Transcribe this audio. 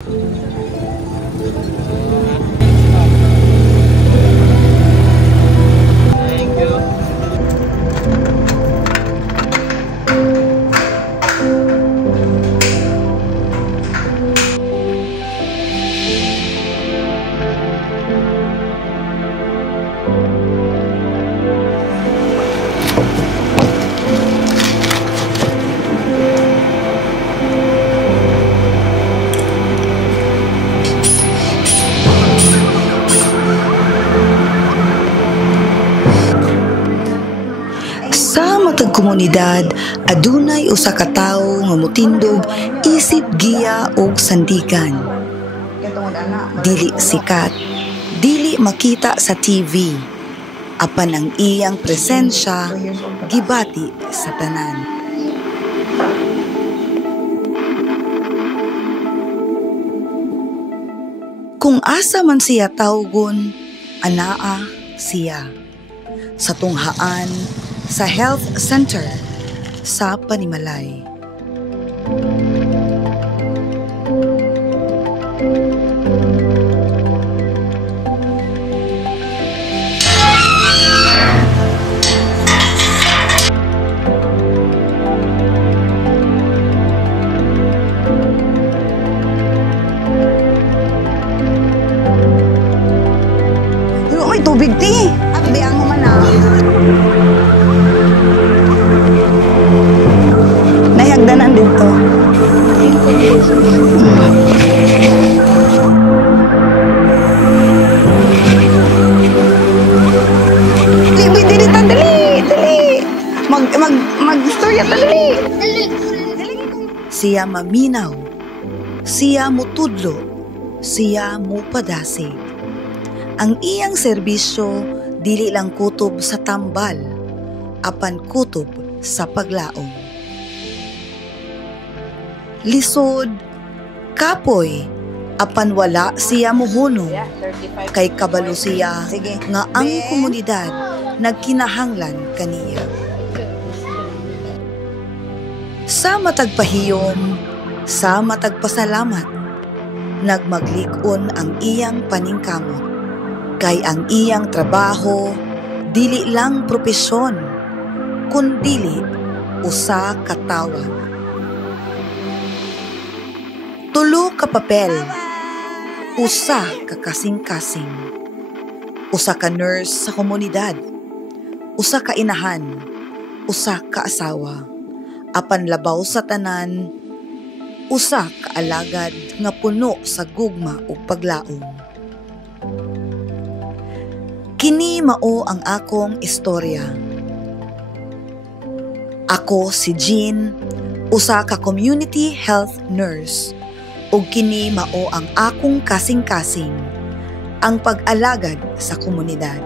Thank you. Sa matag komunidad, adunay usa ka tawo nga motindog isip giya og sandigan. Dili sikat, dili makita sa TV. Apan ang iyang presensya gibati sa tanan. Kung asa man siya tawgon, anaa siya. Sa tunghaan, sa health center, sa Panimalay. May tubig ti. Akdiang mo man ah. Nahagdanan dito. Libi dili ta dali. Mag-istorya ta dali. Siya maminaw, siya mutudlo, siya mupadasig. Ang iyang serbisyo dili lang kutob sa tambal, apan kutob sa paglaom. Lisod, kapoy, apan wala siya muhunong, kay kabalo siya nga ang komunidad nagkinahanglan kaniya. Sa matagpahiyom, sa matagpasalamat, nagmaglik-on ang iyang paningkamot, kay ang iyang trabaho dili lang propesyon, kundili usa ka tawag. Tulo ka papel, usa ka kasing-kasing, usa ka nurse sa komunidad, usa ka inahan, usa ka asawa, apan labaw sa tanan, usa ka alagad nga puno sa gugma ug paglaom. Kini mao ang akong istorya. Ako si Jean, usa ka community health nurse, ug kini mao ang akong kasing-kasing, ang pag-alagad sa komunidad.